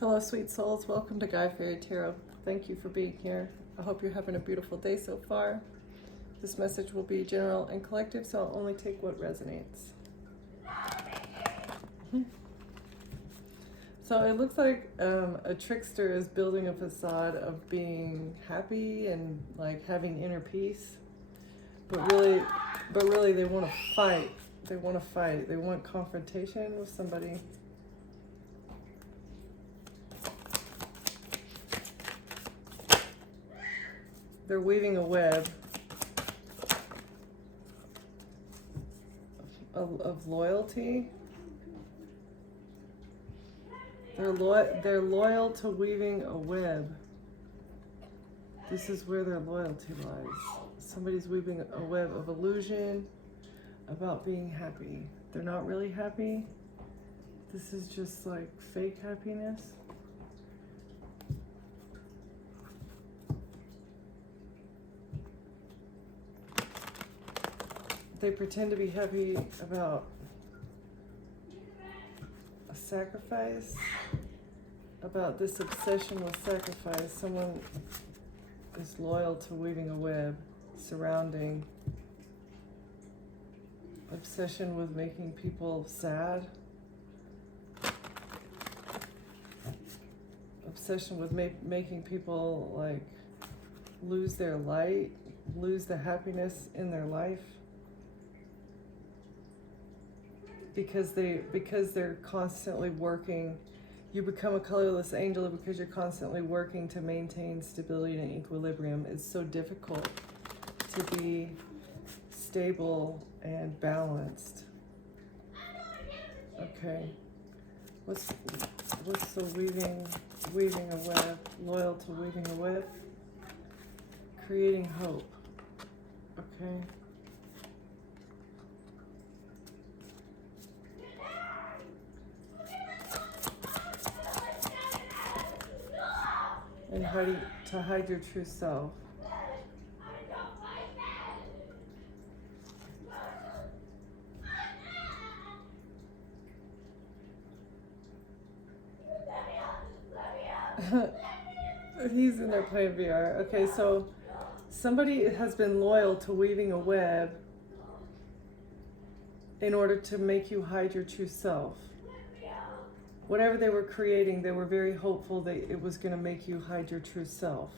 Hello, sweet souls. Welcome to Guy Fairy Tarot. Thank you for being here. I hope you're having a beautiful day so far. This message will be general and collective, so I'll only take what resonates. So it looks like a trickster is building a facade of being happy and like having inner peace, but really they want to fight. They want to fight. They want confrontation with somebody. They're weaving a web of loyalty. They're loyal to weaving a web. This is where their loyalty lies. Somebody's weaving a web of illusion about being happy. They're not really happy. This is just like fake happiness. They pretend to be happy about a sacrifice, about this obsession with sacrifice. Someone is loyal to weaving a web surrounding obsession with making people sad, obsession with making people like lose their light, lose the happiness in their life. Because they're constantly working. You become a colorless angel because you're constantly working to maintain stability and equilibrium. It's so difficult to be stable and balanced. Okay. What's the weaving a web, loyal to weaving a web? Creating hope. Okay. And to hide your true self. He's in there playing VR. Okay, so somebody has been loyal to weaving a web in order to make you hide your true self. Whatever they were creating, they were very hopeful that it was going to make you hide your true self.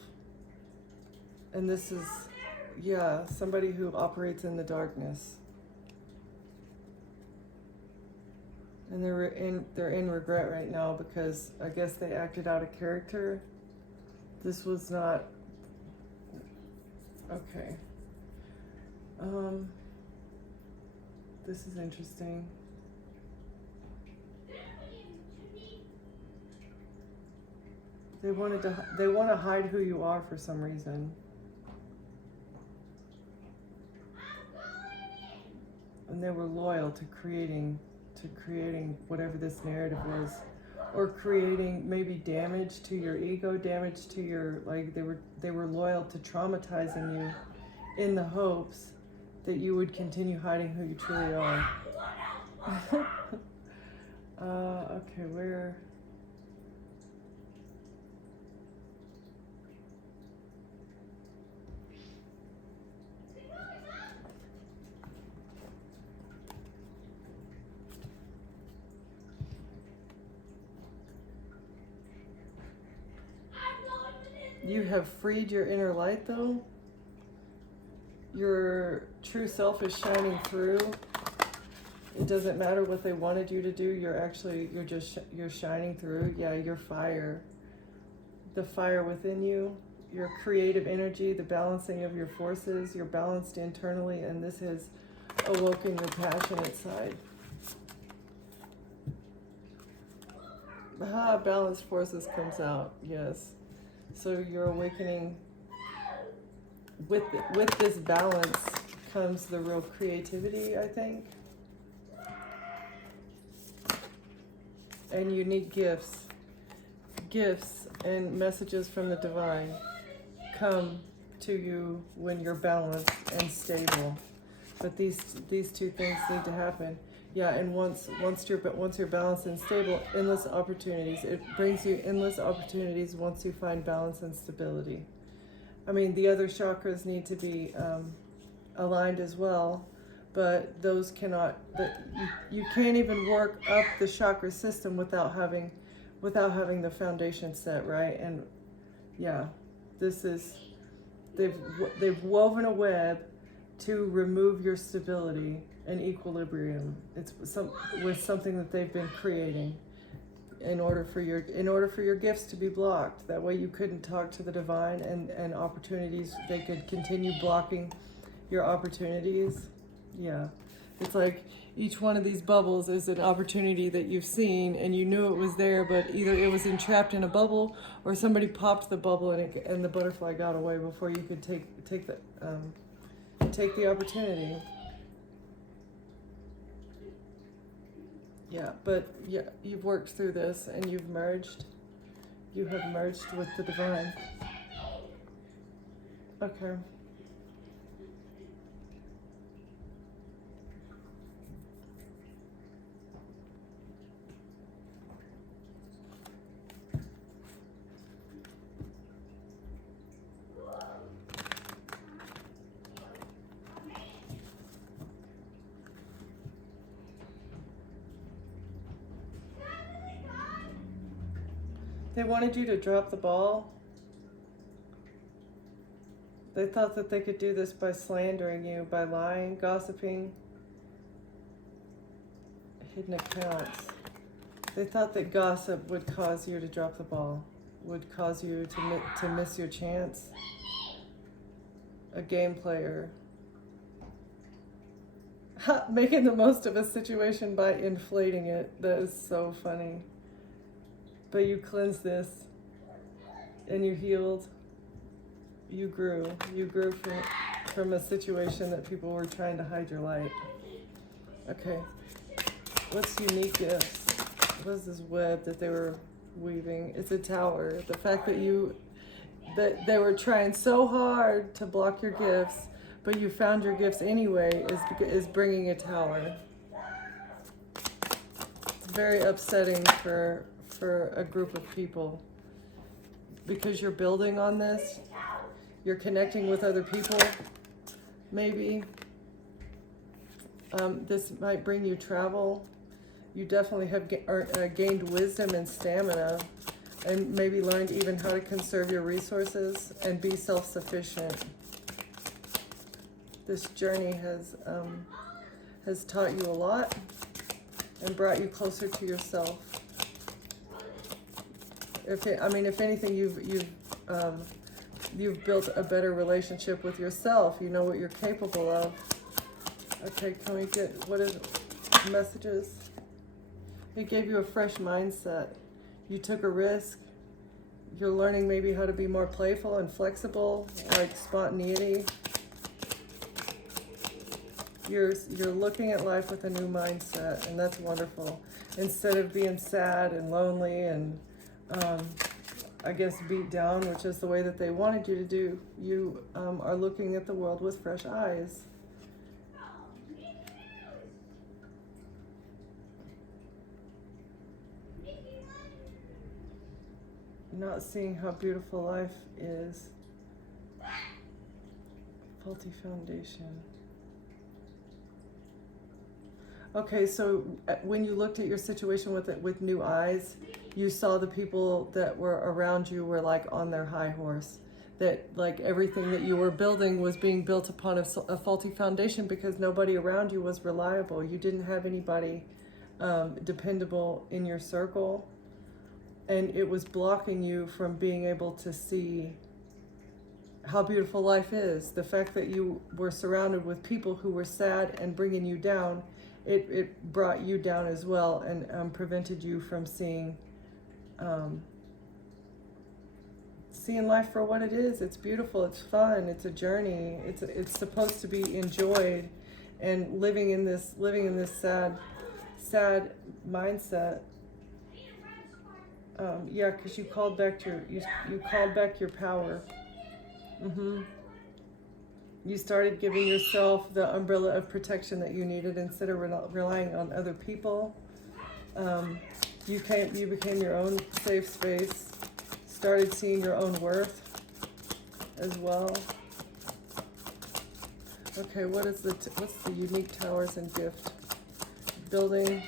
And this is, yeah, somebody who operates in the darkness. And they're in regret right now because I guess they acted out of character. This was not, okay. This is interesting. They want to hide who you are for some reason. And they were loyal to creating whatever this narrative was, or creating maybe damage to your ego, damage to your, like they were loyal to traumatizing you in the hopes that you would continue hiding who you truly are. Okay, where? You have freed your inner light, though. Your true self is shining through. It doesn't matter what they wanted you to do. You're shining through. Yeah, your fire, the fire within you, your creative energy, the balancing of your forces. You're balanced internally, and this has awoken your passionate side. Balanced forces comes out. Yes. So you're awakening. With this balance comes the real creativity, I think. And unique gifts. Gifts and messages from the divine come to you when you're balanced and stable. But these two things need to happen. Yeah, and once you're balanced and stable, endless opportunities. It brings you endless opportunities once you find balance and stability. I mean, the other chakras need to be aligned as well, but those cannot. But you can't even work up the chakra system without having the foundation set right. And yeah, this is they've woven a web to remove your stability and equilibrium. It's something that they've been creating in order for your gifts to be blocked. That way you couldn't talk to the divine, and opportunities, they could continue blocking your opportunities. Yeah. It's like each one of these bubbles is an opportunity that you've seen and you knew it was there, but either it was entrapped in a bubble or somebody popped the bubble and the butterfly got away before you could take the opportunity. Yeah, but yeah, you've worked through this and you've merged. You have merged with the divine. Okay. They wanted you to drop the ball. They thought that they could do this by slandering you, by lying, gossiping, hidden accounts. They thought that gossip would cause you to drop the ball, would cause you to miss your chance. A game player. Making the most of a situation by inflating it. That is so funny. But you cleansed this, and you healed. You grew from a situation that people were trying to hide your light. Okay, what's unique gifts? What is this web that they were weaving? It's a tower. The fact that they were trying so hard to block your gifts, but you found your gifts anyway, is bringing a tower. It's very upsetting for a group of people, because you're building on this, you're connecting with other people, maybe. This might bring you travel. You definitely have gained wisdom and stamina, and maybe learned even how to conserve your resources and be self-sufficient. This journey has taught you a lot and brought you closer to yourself. If anything, you've built a better relationship with yourself. You know what you're capable of. Okay, can we get what is messages? It gave you a fresh mindset. You took a risk. You're learning maybe how to be more playful and flexible, like spontaneity. You're looking at life with a new mindset, and that's wonderful. Instead of being sad and lonely and I guess beat down, which is the way that they wanted you to do, you are looking at the world with fresh eyes. Not seeing how beautiful life is. Faulty foundation. Okay, so when you looked at your situation with new eyes, you saw the people that were around you were like on their high horse. That like everything that you were building was being built upon a faulty foundation, because nobody around you was reliable. You didn't have anybody dependable in your circle, and it was blocking you from being able to see how beautiful life is. The fact that you were surrounded with people who were sad and bringing you down, it brought you down as well, and prevented you from seeing life for what it is. It's beautiful, it's fun, it's a journey, it's supposed to be enjoyed, and living in this sad mindset. Yeah, because you called back your power. You started giving yourself the umbrella of protection that you needed instead of relying on other people. You became your own safe space, started seeing your own worth as well. Okay, what's the unique towers and gift? Building.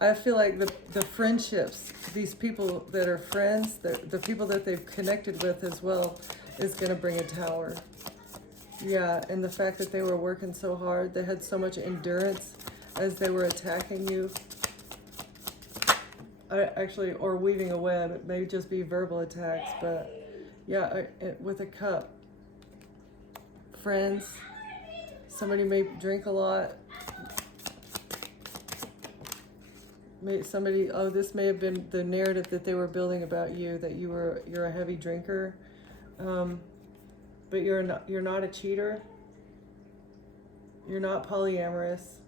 I feel like the friendships, these people that are friends, the people that they've connected with as well, is going to bring a tower. Yeah, and the fact that they were working so hard, they had so much endurance as they were attacking you. Or weaving a web. It may just be verbal attacks, but yeah, with a cup. Friends. Somebody may drink a lot. This may have been the narrative that they were building about you, that you're a heavy drinker, but you're not a cheater. You're not polyamorous.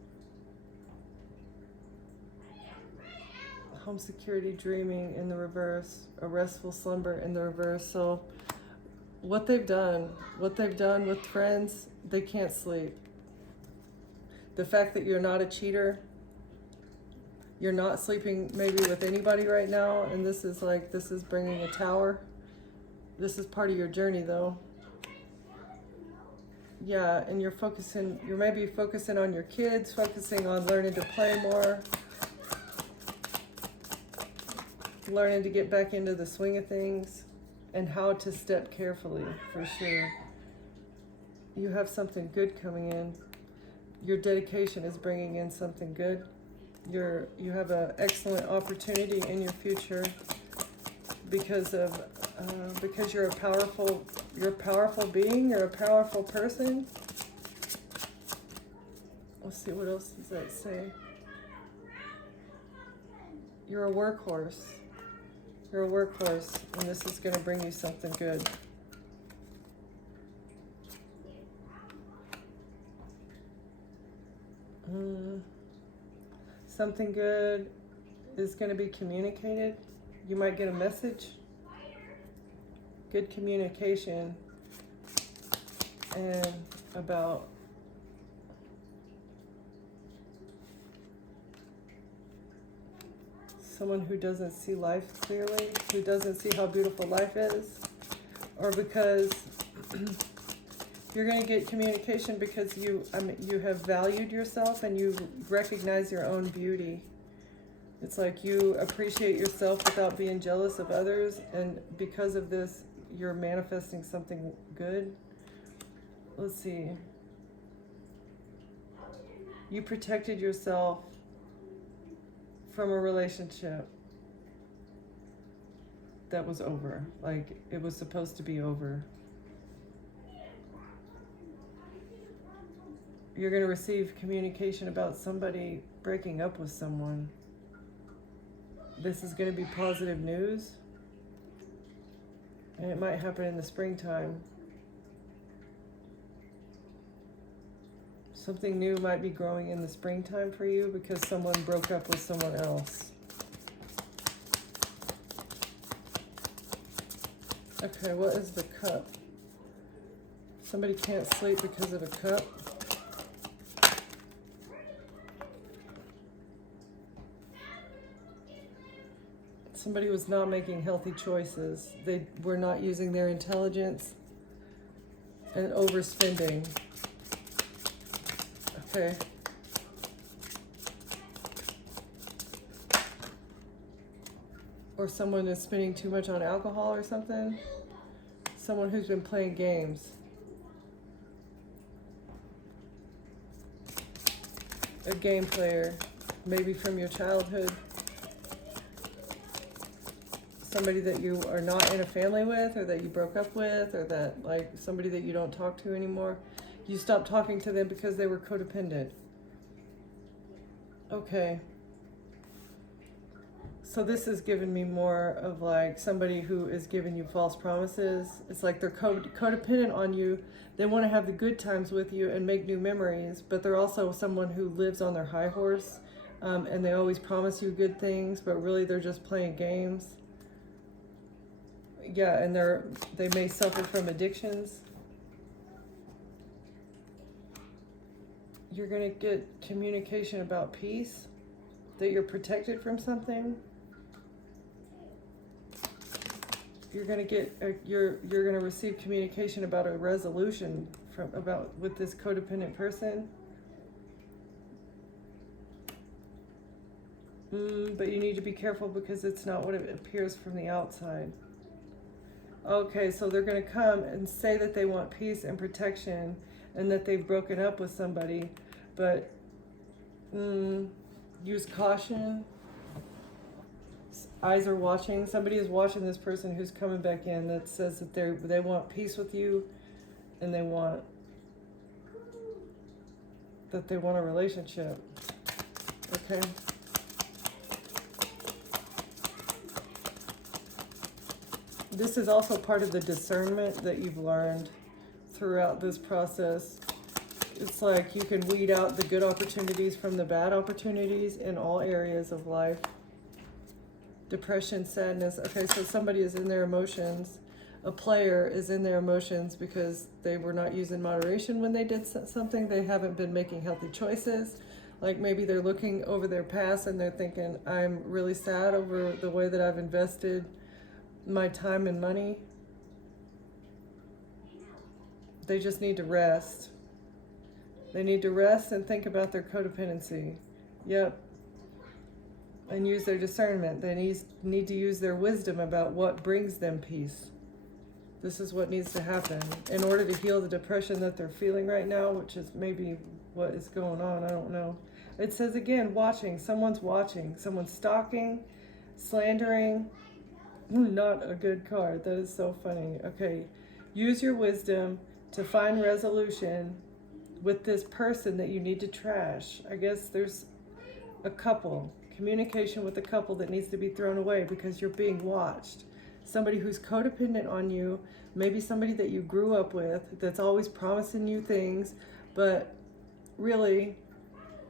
Home security, dreaming in the reverse, a restful slumber in the reverse. So what they've done with friends, they can't sleep. The fact that you're not a cheater, you're not sleeping maybe with anybody right now, and this is bringing a tower. This is part of your journey though. Yeah, and you're maybe focusing on your kids, focusing on learning to play more, learning to get back into the swing of things, and how to step carefully, for sure. You have something good coming in. Your dedication is bringing in something good. You have an excellent opportunity in your future because you're a powerful being. You're a powerful person. Let's see, what else does that say? You're a workhorse. You're a workhorse, and this is going to bring you something good. Something good is going to be communicated. You might get a message. Good communication, and about someone who doesn't see life clearly, who doesn't see how beautiful life is, or because you're going to get communication because you have valued yourself and you recognize your own beauty. It's like you appreciate yourself without being jealous of others, and because of this, you're manifesting something good. Let's see. You protected yourself from a relationship that was over, like it was supposed to be over. You're going to receive communication about somebody breaking up with someone. This is going to be positive news, and it might happen in the springtime. Something new might be growing in the springtime for you because someone broke up with someone else. Okay, what is the cup? Somebody can't sleep because of a cup. Somebody was not making healthy choices. They were not using their intelligence and overspending. Okay. Or someone is spending too much on alcohol or something. Someone who's been playing games. A game player, maybe from your childhood. Somebody that you are not in a family with, or that you broke up with, or that, like, somebody that you don't talk to anymore. You stopped talking to them because they were codependent. Okay. So this is giving me more of like somebody who is giving you false promises. It's like they're codependent on you. They want to have the good times with you and make new memories, but they're also someone who lives on their high horse, and they always promise you good things, but really they're just playing games. Yeah, and they may suffer from addictions. you're going to get communication about peace, that you're protected from something. You're going to get you're going to receive communication about a resolution with this codependent person. But you need to be careful because it's not what it appears from the outside. Okay, so they're going to come and say that they want peace and protection and that they've broken up with somebody, but use caution. Eyes are watching. Somebody is watching this person who's coming back in that says that they want peace with you and they want a relationship. Okay. This is also part of the discernment that you've learned throughout this process. It's like you can weed out the good opportunities from the bad opportunities in all areas of life. Depression, sadness. Okay, so somebody is in their emotions. A player is in their emotions because they were not using moderation when they did something. They haven't been making healthy choices. Like maybe they're looking over their past and they're thinking, I'm really sad over the way that I've invested my time and money. They just need to rest. They need to rest and think about their codependency. Yep. And use their discernment. They need to use their wisdom about what brings them peace. This is what needs to happen in order to heal the depression that they're feeling right now, which is maybe what is going on. I don't know. It says again, watching. Someone's watching. Someone's stalking, slandering. Not a good card. That is so funny. Okay. Use your wisdom to find resolution with this person that you need to trash. I guess there's a couple. Communication with a couple that needs to be thrown away because you're being watched. Somebody who's codependent on you, maybe somebody that you grew up with that's always promising you things, but really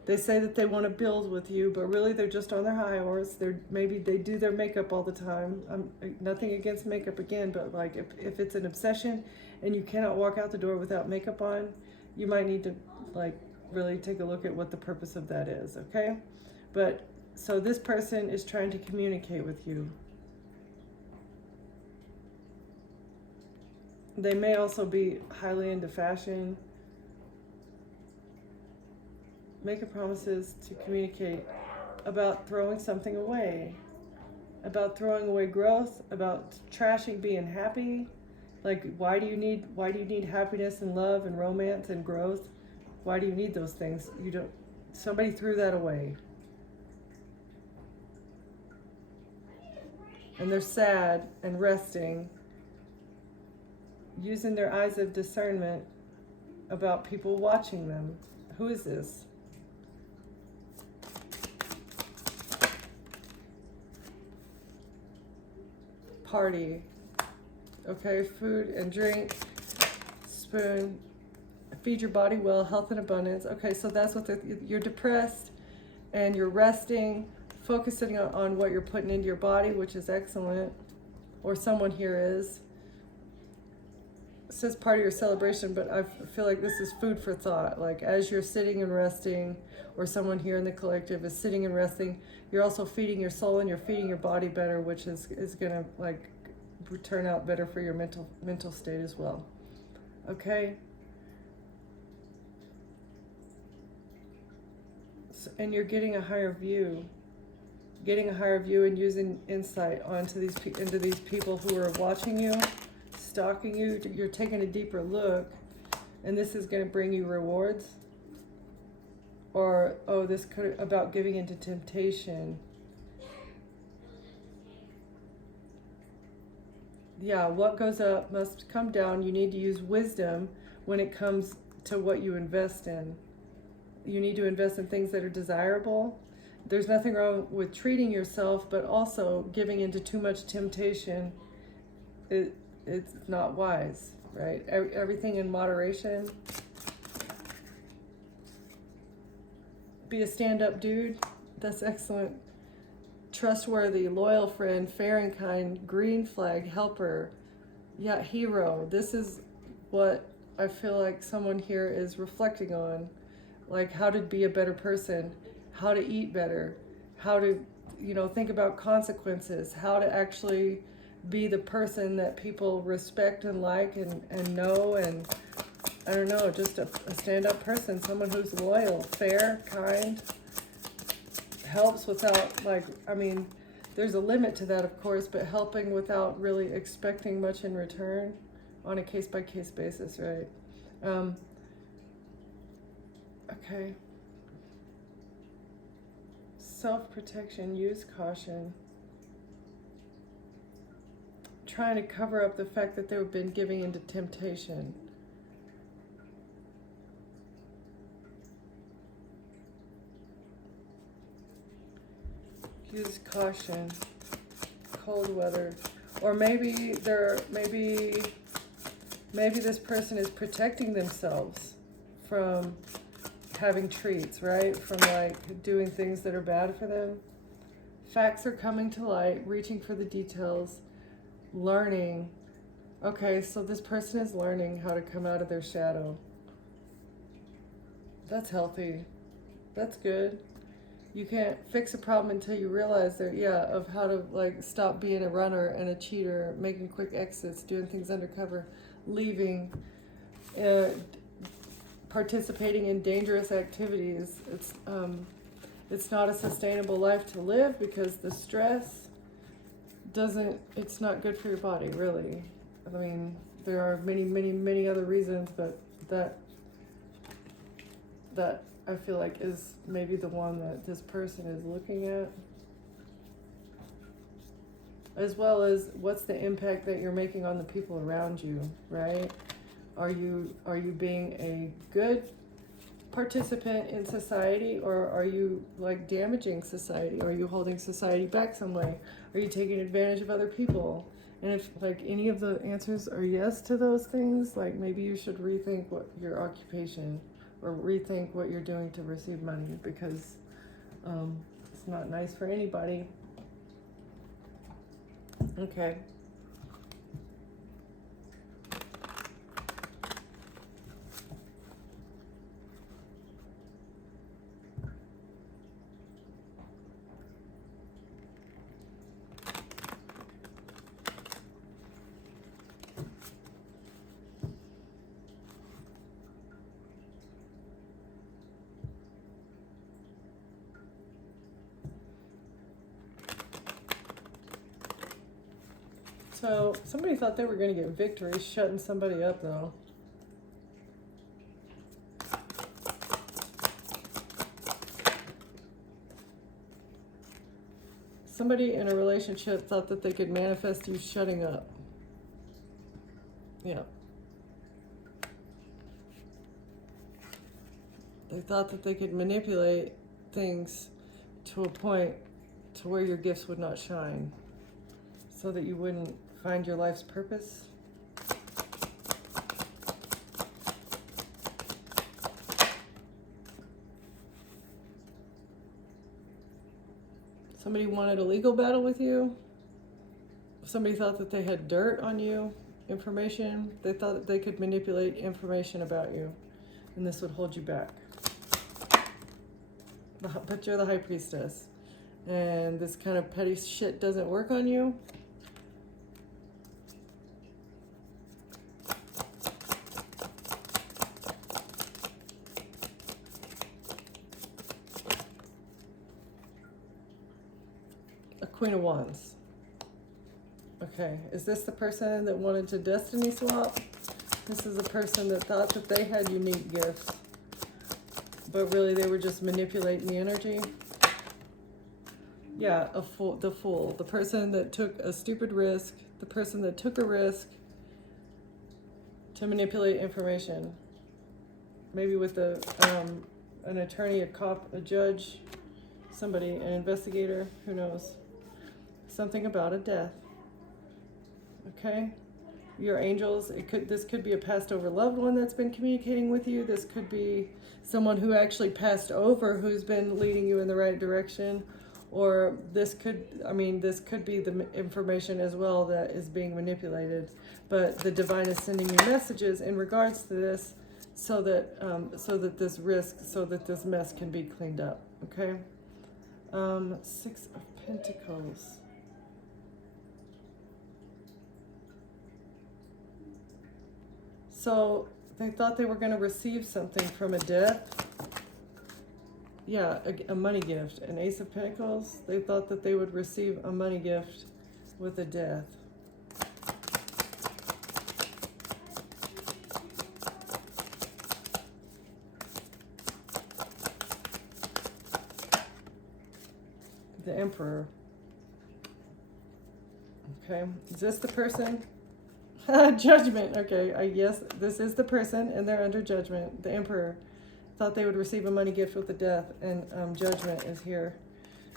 they say that they want to build with you, but really they're just on their high horse. Maybe they do their makeup all the time. Nothing against makeup again, but like if it's an obsession and you cannot walk out the door without makeup on, you might need to like really take a look at what the purpose of that is, okay? But so this person is trying to communicate with you. They may also be highly into fashion. Making promises to communicate about throwing something away, about throwing away growth, about trashing being happy. Like, why do you need happiness and love and romance and growth? Why do you need those things? Somebody threw that away. And they're sad and resting, using their eyes of discernment about people watching them. Who is this? Party. Okay, food and drink, spoon, feed your body well, health and abundance. Okay, so that's what you're depressed and you're resting, focusing on what you're putting into your body, which is excellent, or someone here is. It says part of your celebration, but I feel like this is food for thought. Like as you're sitting and resting, or someone here in the collective is sitting and resting, you're also feeding your soul and you're feeding your body better, which is gonna like turn out better for your mental state as well. Okay. So, and you're getting a higher view, and using insight into these people who are watching you, stalking you. You're taking a deeper look, and this is going to bring you rewards. Or this could about giving into temptation. Yeah, what goes up must come down. You need to use wisdom when it comes to what you invest in. You need to invest in things that are desirable. There's nothing wrong with treating yourself, but also giving into too much temptation, it's not wise, right? Everything in moderation. Be a stand-up dude. That's excellent. Trustworthy, loyal friend, fair and kind, green flag, helper. Yeah, hero. This is what I feel like someone here is reflecting on. like how to be a better person, how to eat better, how to, think about consequences, how to actually be the person that people respect and like and know, and I don't know, just a stand-up person, someone who's loyal, fair, kind, helps without, like, I mean, there's a limit to that, of course, but helping without really expecting much in return on a case-by-case basis, right? Okay. Self-protection, use caution. Trying to cover up the fact that they've been giving into temptation. Use caution. Cold weather. Or maybe this person is protecting themselves from having treats, right? From like doing things that are bad for them. Facts are coming to light, reaching for the details, learning. Okay, so this person is learning how to come out of their shadow. That's healthy. That's good. You can't fix a problem until you realize that, of how to like stop being a runner and a cheater, making quick exits, doing things undercover, leaving, participating in dangerous activities. It's not a sustainable life to live because the stress it's not good for your body, really. I mean, there are many, many, many other reasons, but that I feel like is maybe the one that this person is looking at. As well as what's the impact that you're making on the people around you, right? Are you being a good participant in society, or are you like damaging society? Are you holding society back some way? Are you taking advantage of other people? And if like any of the answers are yes to those things, like maybe you should rethink what your occupation, or rethink what you're doing to receive money, because it's not nice for anybody. Okay. So somebody thought they were going to get victory shutting somebody up, though. Somebody in a relationship thought that they could manifest you shutting up. Yeah. They thought that they could manipulate things to a point to where your gifts would not shine, so that you wouldn't find your life's purpose. Somebody wanted a legal battle with you. Somebody thought that they had dirt on you, information. They thought that they could manipulate information about you, and this would hold you back. But you're the high priestess, and this kind of petty shit doesn't work on you. Queen of Wands. Okay, is this the person that wanted to destiny swap? This is a person that thought that they had unique gifts, but really they were just manipulating the energy. Yeah, the fool, the person that took a stupid risk, the person that took a risk to manipulate information. Maybe with an attorney, a cop, a judge, somebody, an investigator, who knows? Something about a death. Okay? Your angels, this could be a passed over loved one that's been communicating with you. This could be someone who actually passed over, who's been leading you in the right direction. Or this could be the information as well that is being manipulated. But the divine is sending you messages in regards to this, so that this mess can be cleaned up. Okay. 6 of Pentacles. So they thought they were going to receive something from a death. Yeah, a money gift. An Ace of Pentacles. They thought that they would receive a money gift with a death. The Emperor. Okay, is this the person? Judgment. Okay, yes, this is the person, and they're under judgment. The Emperor thought they would receive a money gift with a death, and Judgment is here.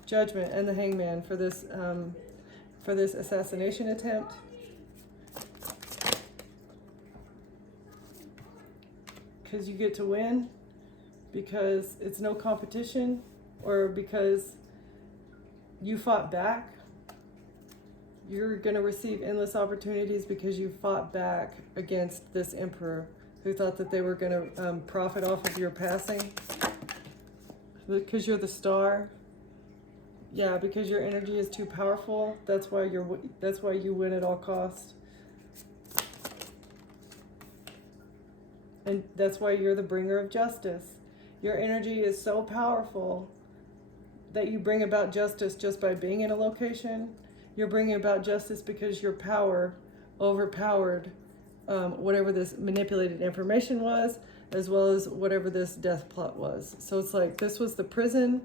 Judgment and the Hangman for this assassination attempt. Because you get to win, because it's no competition, or because you fought back. You're going to receive endless opportunities because you fought back against this Emperor who thought that they were going to profit off of your passing. Because you're the star. Yeah, because your energy is too powerful. That's why you win at all costs. And that's why you're the bringer of justice. Your energy is so powerful that you bring about justice just by being in a location. You're bringing about justice because your power overpowered whatever this manipulated information was, as well as whatever this death plot was. So it's like, this was the prison,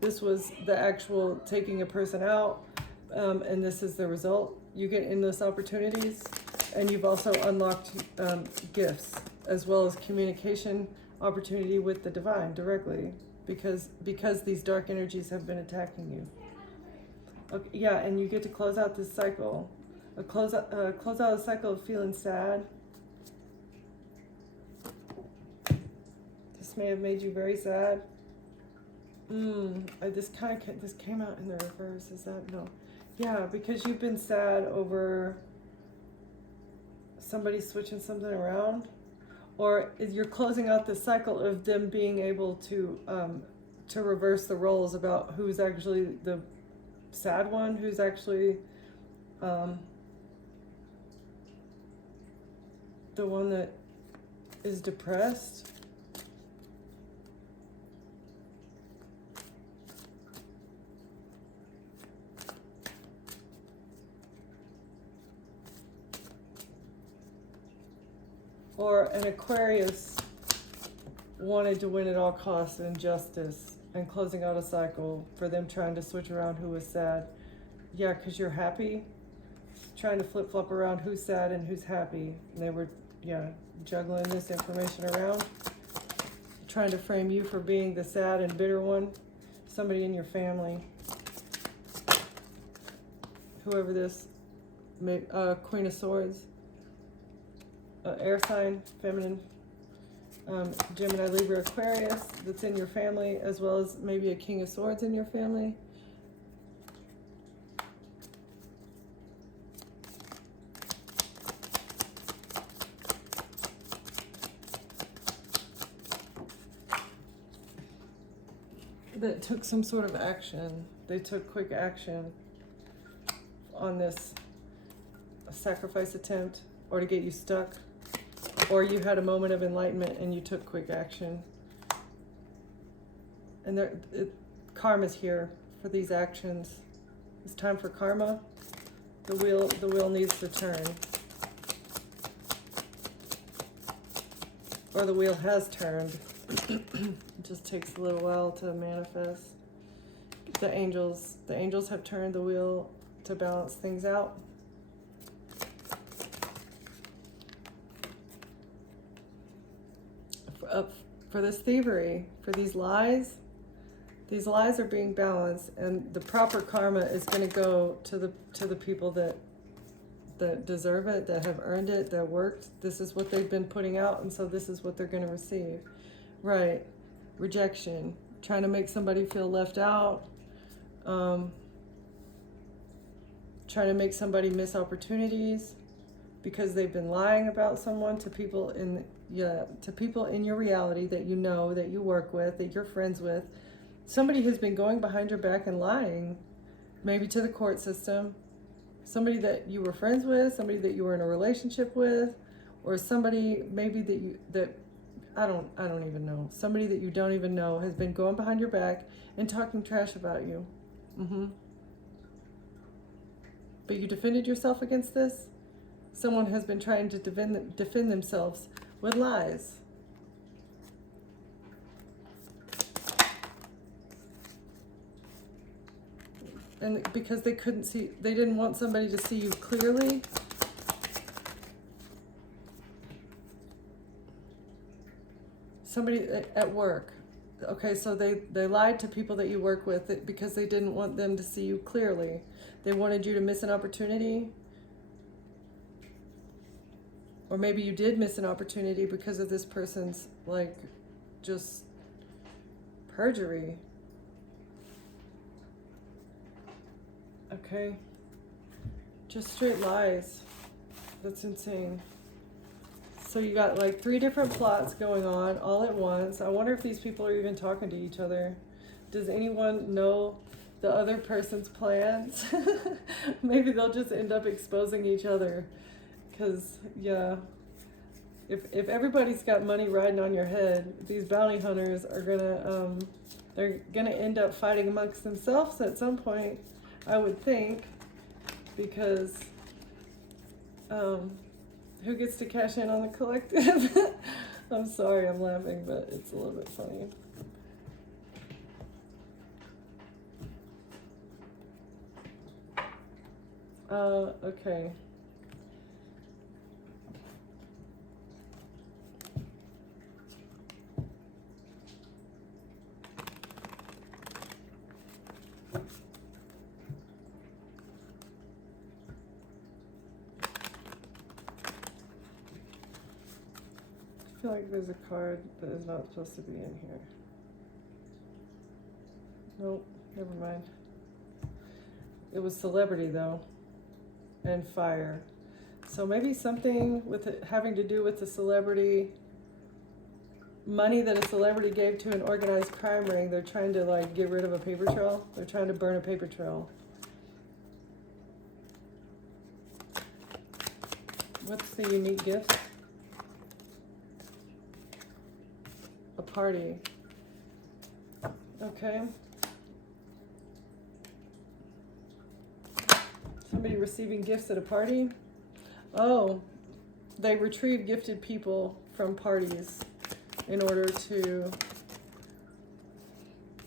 this was the actual taking a person out, and this is the result. You get endless opportunities, and you've also unlocked gifts, as well as communication opportunity with the divine directly, because these dark energies have been attacking you. Okay, yeah, and you get to close out this cycle. Close out a cycle of feeling sad. This may have made you very sad. This came out in the reverse. Is that no? Yeah, because you've been sad over somebody switching something around, or you're closing out the cycle of them being able to reverse the roles about who's actually the sad one, who's actually the one that is depressed. Or an Aquarius wanted to win at all costs in justice and closing out a cycle for them trying to switch around who was sad. Yeah, because you're happy. Trying to flip-flop around who's sad and who's happy. And they were, juggling this information around. Trying to frame you for being the sad and bitter one. Somebody in your family. Whoever this, Queen of Swords. Air sign, feminine. Gemini, Libra, Aquarius that's in your family, as well as maybe a King of Swords in your family. That took some sort of action. They took quick action on this sacrifice attempt, or to get you stuck. Or you had a moment of enlightenment and you took quick action. And karma's here for these actions. It's time for karma. The wheel needs to turn. Or the wheel has turned. It just takes a little while to manifest. The angels have turned the wheel to balance things out. For this thievery, for these lies are being balanced, and the proper karma is going to go to the people that deserve it, that have earned it, that worked. This is what they've been putting out, and so this is what they're going to receive. Right. Rejection, trying to make somebody feel left out, trying to make somebody miss opportunities, because they've been lying about someone to people in your reality that you know, that you work with, that you're friends with. Somebody has been going behind your back and lying, maybe to the court system, somebody that you were friends with, somebody that you were in a relationship with, or somebody maybe that I don't even know. Somebody that you don't even know has been going behind your back and talking trash about you. But you defended yourself against this? Someone has been trying to defend themselves with lies. And because they didn't want somebody to see you clearly. Somebody at work. Okay, so they lied to people that you work with because they didn't want them to see you clearly. They wanted you to miss an opportunity. Or maybe you did miss an opportunity because of this person's, like, just perjury. Okay? Just straight lies. That's insane. So you got like 3 different plots going on all at once. I wonder if these people are even talking to each other. Does anyone know the other person's plans? Maybe they'll just end up exposing each other. Because, yeah, if everybody's got money riding on your head, these bounty hunters are they're gonna end up fighting amongst themselves at some point, I would think, because who gets to cash in on the collective? I'm sorry, I'm laughing, but it's a little bit funny. Okay. I feel like there's a card that is not supposed to be in here. Nope, never mind. It was celebrity though, and fire. So maybe something with it having to do with the celebrity, money that a celebrity gave to an organized crime ring. They're trying to like get rid of a paper trail. They're trying to burn a paper trail. What's the unique gift? A party. Okay. Somebody receiving gifts at a party? Oh, they retrieve gifted people from parties in order to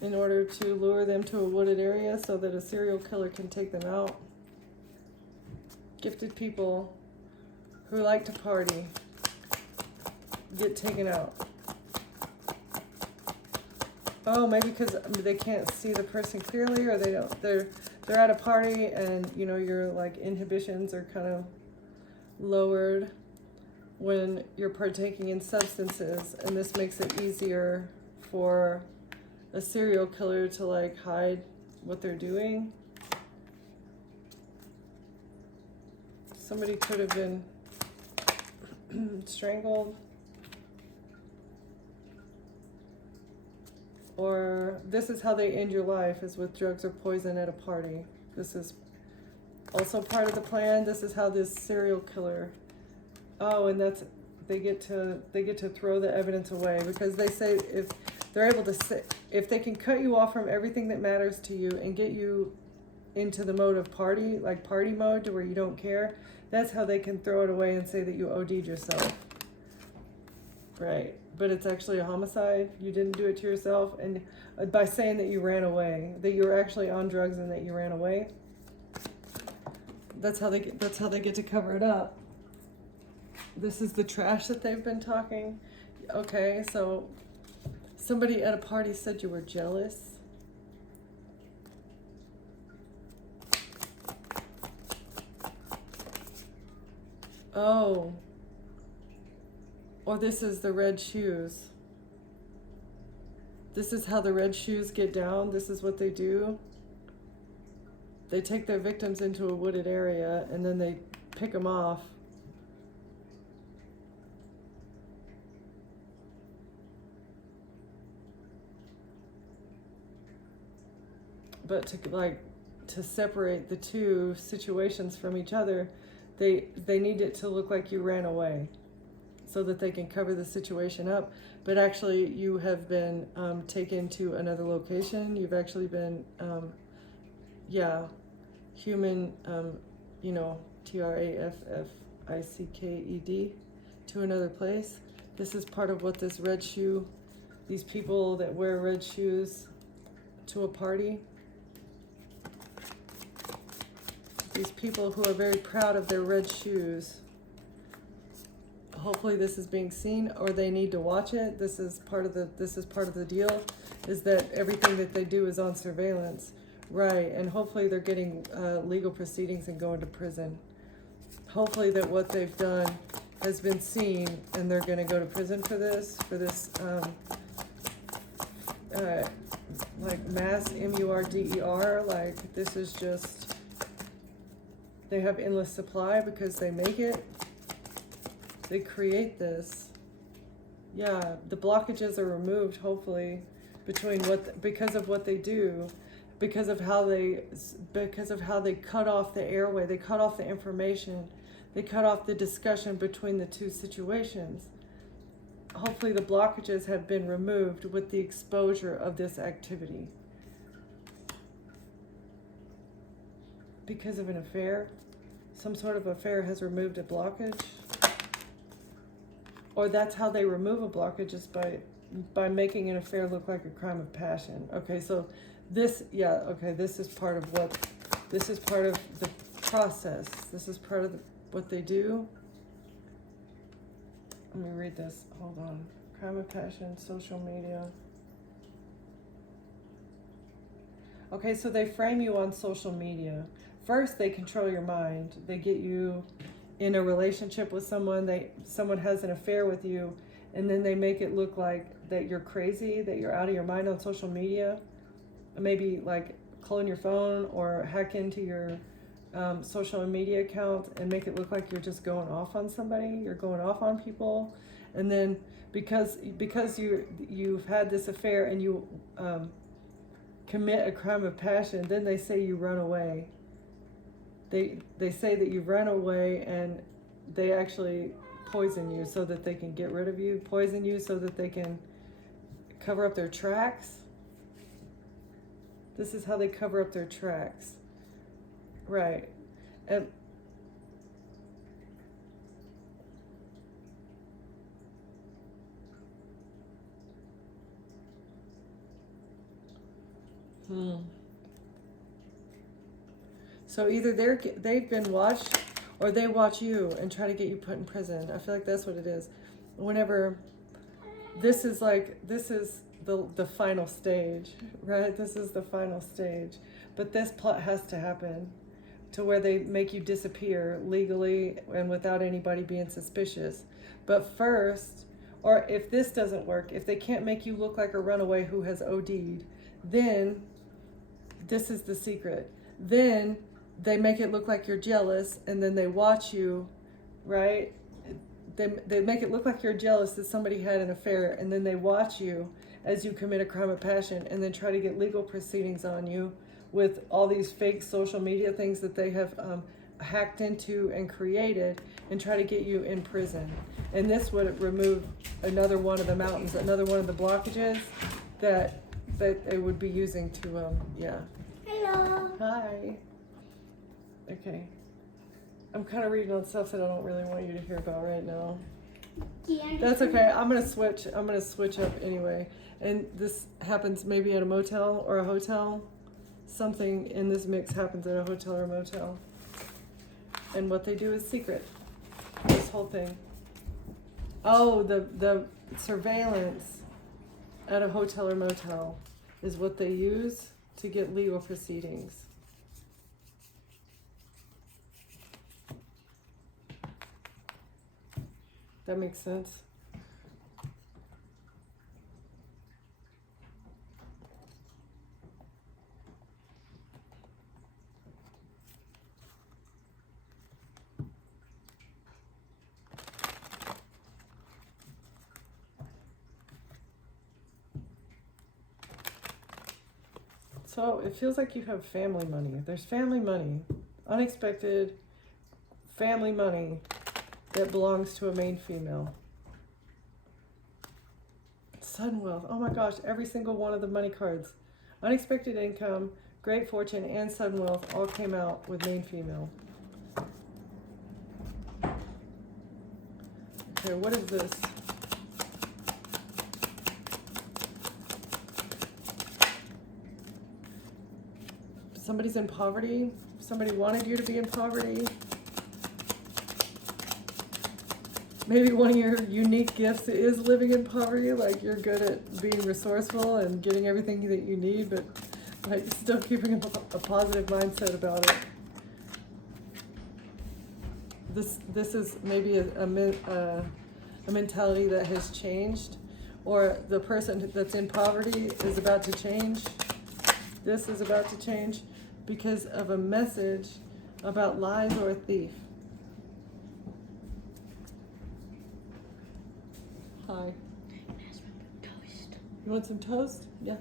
lure them to a wooded area so that a serial killer can take them out. Gifted people who like to party get taken out. Oh, maybe because they can't see the person clearly, or they're at a party and, you know, your like inhibitions are kind of lowered when you're partaking in substances, and this makes it easier for a serial killer to like hide what they're doing. Somebody could have been strangled. Or this is how they end your life, is with drugs or poison at a party. This is also part of the plan. This is how this serial killer, oh, and that's, they get to throw the evidence away, because they say if they're able to if they can cut you off from everything that matters to you and get you into the mode of party, like party mode, to where you don't care, that's how they can throw it away and say that you OD'd yourself. Right. But it's actually a homicide. You didn't do it to yourself, and by saying that you ran away, that you were actually on drugs and that you ran away. That's how they get to cover it up. This is the trash that they've been talking. Okay, so somebody at a party said you were jealous. Oh. Or this is the red shoes. This is how the red shoes get down. This is what they do. They take their victims into a wooded area and then they pick them off but to separate the two situations from each other, they need it to look like you ran away, so that they can cover the situation up. But actually, you have been taken to another location. You've actually been, human, TRAFFICKED, to another place. This is part of what this red shoe, these people that wear red shoes to a party, these people who are very proud of their red shoes. Hopefully this is being seen, or they need to watch it. This is part of the deal, is that everything that they do is on surveillance, right? And hopefully they're getting legal proceedings and going to prison. Hopefully that what they've done has been seen, and they're going to go to prison for this like mass MURDER. Like, this is just, they have endless supply because they make it. They create this. Yeah, the blockages are removed, hopefully, because of what they do, because of how they cut off the airway, they cut off the information, they cut off the discussion between the two situations. Hopefully the blockages have been removed with the exposure of this activity. Because of an affair, some sort of affair has removed a blockage. Or that's how they remove a blockage, is by making an affair look like a crime of passion. Okay, so this is part of the process. This is part of what they do. Let me read this. Hold on. Crime of passion, social media. Okay, so they frame you on social media. First, they control your mind. They get you in a relationship with someone has an affair with you, and then they make it look like that you're crazy, that you're out of your mind on social media. Maybe like clone your phone or hack into your social media account and make it look like you're just going off on somebody, you're going off on people. And then because you've had this affair and you commit a crime of passion, then they say you run away. They say that you run away, and they actually poison you so that they can get rid of you, poison you so that they can cover up their tracks. This is how they cover up their tracks. Right. And so either they've been watched, or they watch you and try to get you put in prison. I feel like that's what it is. Whenever this is the final stage, right? This is the final stage. But this plot has to happen to where they make you disappear legally and without anybody being suspicious. But first, or if this doesn't work, if they can't make you look like a runaway who has OD'd, then this is the secret. Then they make it look like you're jealous, and then they watch you, right? They make it look like you're jealous that somebody had an affair, and then they watch you as you commit a crime of passion, and then try to get legal proceedings on you with all these fake social media things that they have hacked into and created, and try to get you in prison. And this would remove another one of the mountains, another one of the blockages that they would be using to, Hello. Hi. Okay. I'm kind of reading on stuff that I don't really want you to hear about right now. That's okay. I'm gonna switch up anyway. And this happens maybe at a motel or a hotel. Something in this mix happens at a hotel or a motel. And what they do is secret. This whole thing. Oh, the surveillance at a hotel or motel is what they use to get legal proceedings. That makes sense. So it feels like you have family money. There's family money, unexpected family money that belongs to a main female. Sudden wealth. Oh my gosh, every single one of the money cards. Unexpected income, great fortune, and sudden wealth all came out with main female. Okay, what is this? Somebody's in poverty. Somebody wanted you to be in poverty. Maybe one of your unique gifts is living in poverty, like you're good at being resourceful and getting everything that you need, but like still keeping a positive mindset about it. This is maybe a mentality that has changed, or the person that's in poverty is about to change. This is about to change because of a message about lies or a thief. Hi. Toast. You want some toast? Yeah.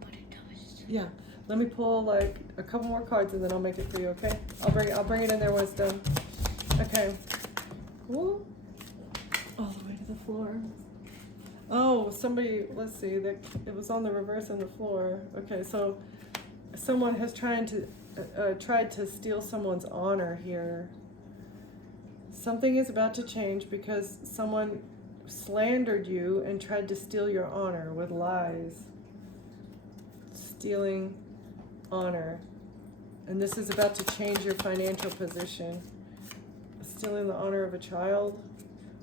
Butter toast. Yeah. Let me pull like a couple more cards and then I'll make it for you, okay? I'll bring it in there when it's done. Okay. Cool. All the way to the floor. Oh, somebody, let's see, it was on the reverse on the floor. Okay, so someone has tried to steal someone's honor here. Something is about to change because someone slandered you and tried to steal your honor with lies. Stealing honor. And this is about to change your financial position. Stealing the honor of a child.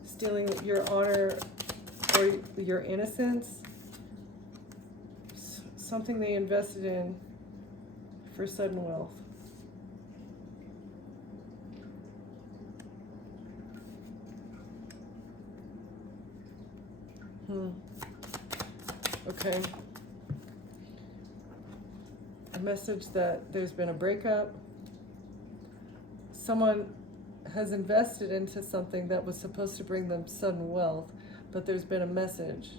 Stealing your honor or your innocence. Something they invested in for sudden wealth. Okay. A message that there's been a breakup. Someone has invested into something that was supposed to bring them sudden wealth, but there's been a message.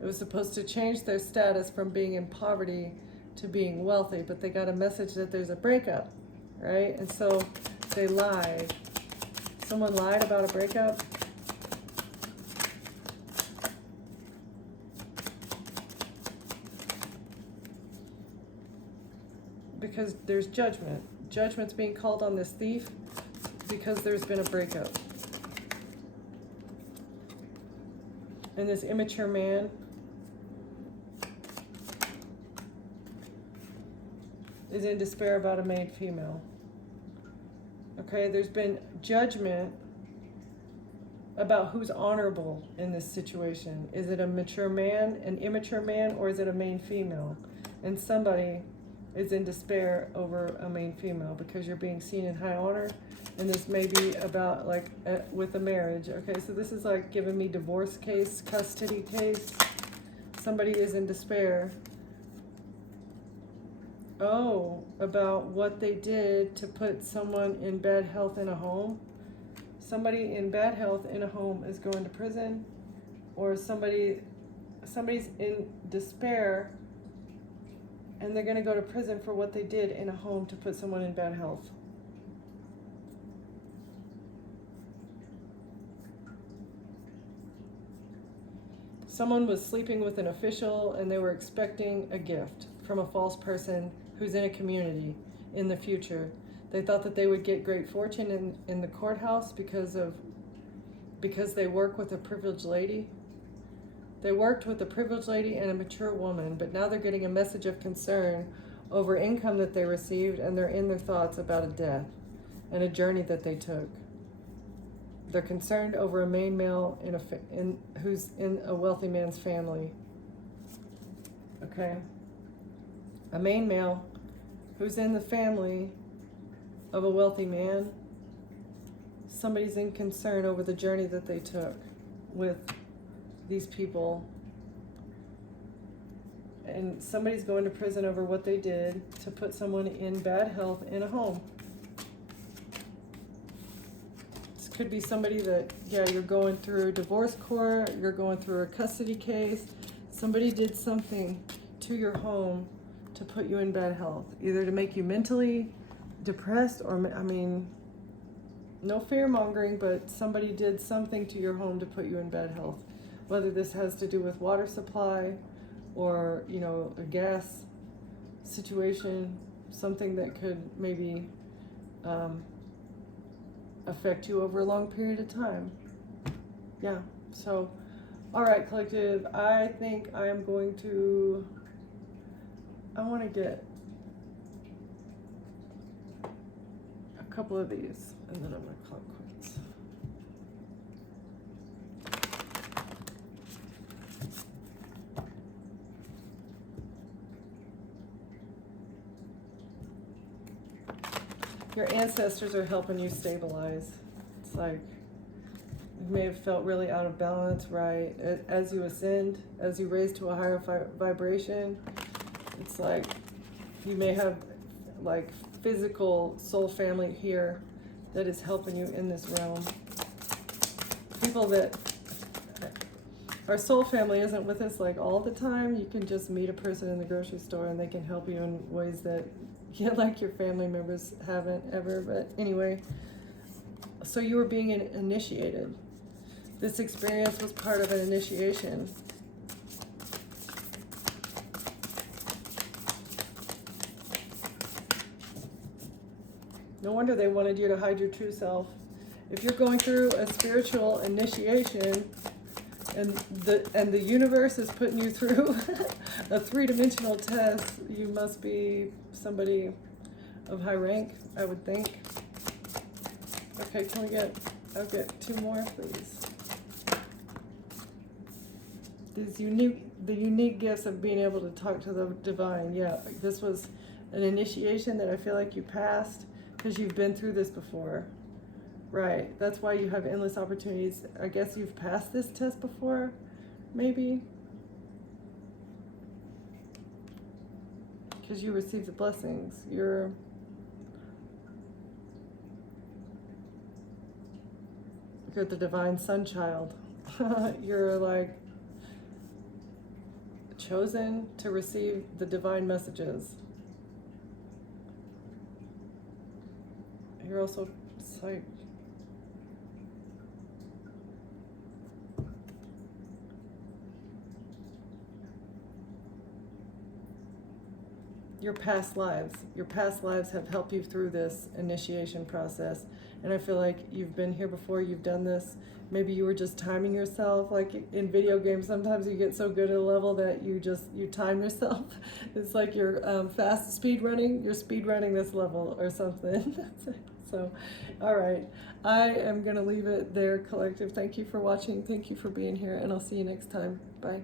It was supposed to change their status from being in poverty to being wealthy, but they got a message that there's a breakup, right? And so they lied. Someone lied about a breakup. Because there's judgment. Judgment's being called on this thief because there's been a breakup. And this immature man is in despair about a made female. Okay, there's been judgment about who's honorable in this situation. Is it a mature man, an immature man, or is it a main female? And somebody is in despair over a main female because you're being seen in high honor, and this may be about like with a marriage. Okay, so this is like giving me divorce case, custody case. Somebody is in despair. Oh, about what they did to put someone in bad health in a home. Somebody in bad health in a home is going to prison, or somebody's in despair and they're going to go to prison for what they did in a home to put someone in bad health. Someone was sleeping with an official and they were expecting a gift from a false person who's in a community in the future. They thought that they would get great fortune in the courthouse because they work with a privileged lady. They worked with a privileged lady and a mature woman, but now they're getting a message of concern over income that they received, and they're in their thoughts about a death and a journey that they took. They're concerned over a main male who's in a wealthy man's family. Okay? A main male who's in the family of a wealthy man. Somebody's in concern over the journey that they took with these people. And somebody's going to prison over what they did to put someone in bad health in a home. This could be somebody that, you're going through divorce court, you're going through a custody case. Somebody did something to your home to put you in bad health, either to make you mentally depressed or, I mean, no fear mongering, but somebody did something to your home to put you in bad health. Whether this has to do with water supply or, you know, a gas situation, something that could maybe affect you over a long period of time. Yeah, so, all right, collective, I think I am going to, I want to get a couple of these, and then I'm going to call it quits. Your ancestors are helping you stabilize. It's like you may have felt really out of balance, right? As you ascend, as you raise to a higher vibration, it's like you may have like physical soul family here that is helping you in this realm. People that our soul family isn't with us like all the time. You can just meet a person in the grocery store and they can help you in ways that like your family members haven't ever. But anyway, so you were being initiated. This experience was part of an initiation. No wonder they wanted you to hide your true self. If you're going through a spiritual initiation and the universe is putting you through a three-dimensional test, you must be somebody of high rank, I would think. Okay, can we get, I'll get two more, please. The unique gifts of being able to talk to the divine. Yeah, this was an initiation that I feel like you passed because you've been through this before. Right, that's why you have endless opportunities. I guess you've passed this test before, maybe? Because you received the blessings. You're the divine sun child. You're like chosen to receive the divine messages. You're also like your past lives have helped you through this initiation process. And I feel like you've been here before, you've done this. Maybe you were just timing yourself. Like in video games, sometimes you get so good at a level that you time yourself. It's like you're speed running this level or something. So, all right. I am going to leave it there, collective. Thank you for watching. Thank you for being here, and I'll see you next time. Bye.